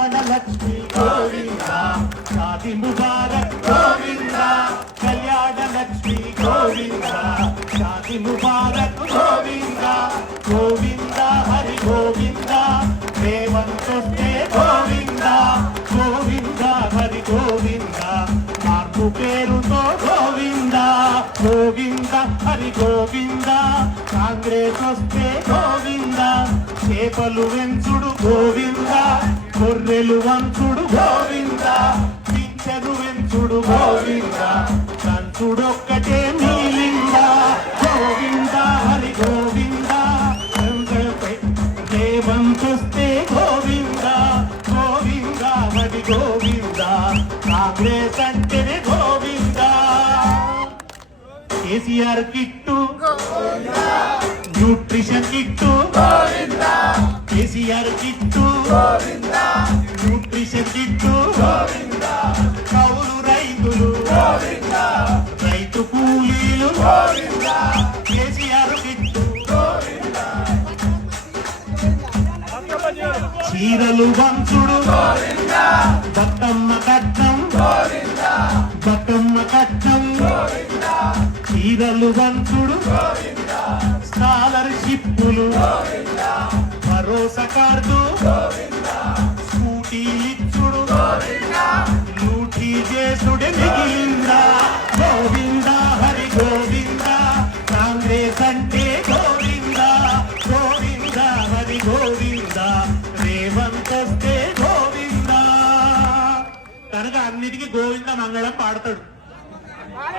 కళ్యాణ లక్ష్మి గోవింద షాది ముబారక్ గోవింద కళ్యాణ లక్ష్మి గోవింద షాది ముబారక్ గోవింద గోవింద హరి గోవింద రేవంతొస్తే గోవింద గోవింద హరి గోవింద మార్పు పేరుతో గోవింద గోవింద హరి గోవింద కాంగ్రెస్ వస్తే గోవింద చేపలు వెంచుడు గోవింద గొర్రెలు వంచుడు గోవింద పింఛను వెంచుడు గోవింద కంచుడొక్కటే నీలింద గోవింద హరి గోవింద రేవంతొస్తే గోవింద గోవింద హరి గోవింద కాంగ్రెస్ అంటేనే Govinda KCR kit nutrition kit KCR kit nutrition kit కౌలు రైతులు రైతు కూలీలు కేసీఆర్ కిట్టు చీరలు వంచుడు బతుకమ్మ కట్నం బతుకమ్మ కట్నం చీరలు వంచుడు స్కాలర్షిప్పులు భరోసా కార్డు స్కూటీలిచ్చుడు లూటీ చేసుడే మిగిలిందా గోవింద హరి గోవింద కాంగ్రెస్ అంటే గోవింద గోవింద హరి గోవింద రేవంతొస్తే గోవింద కనుక అన్నిటికీ గోవింద మంగళం పాడతాడు.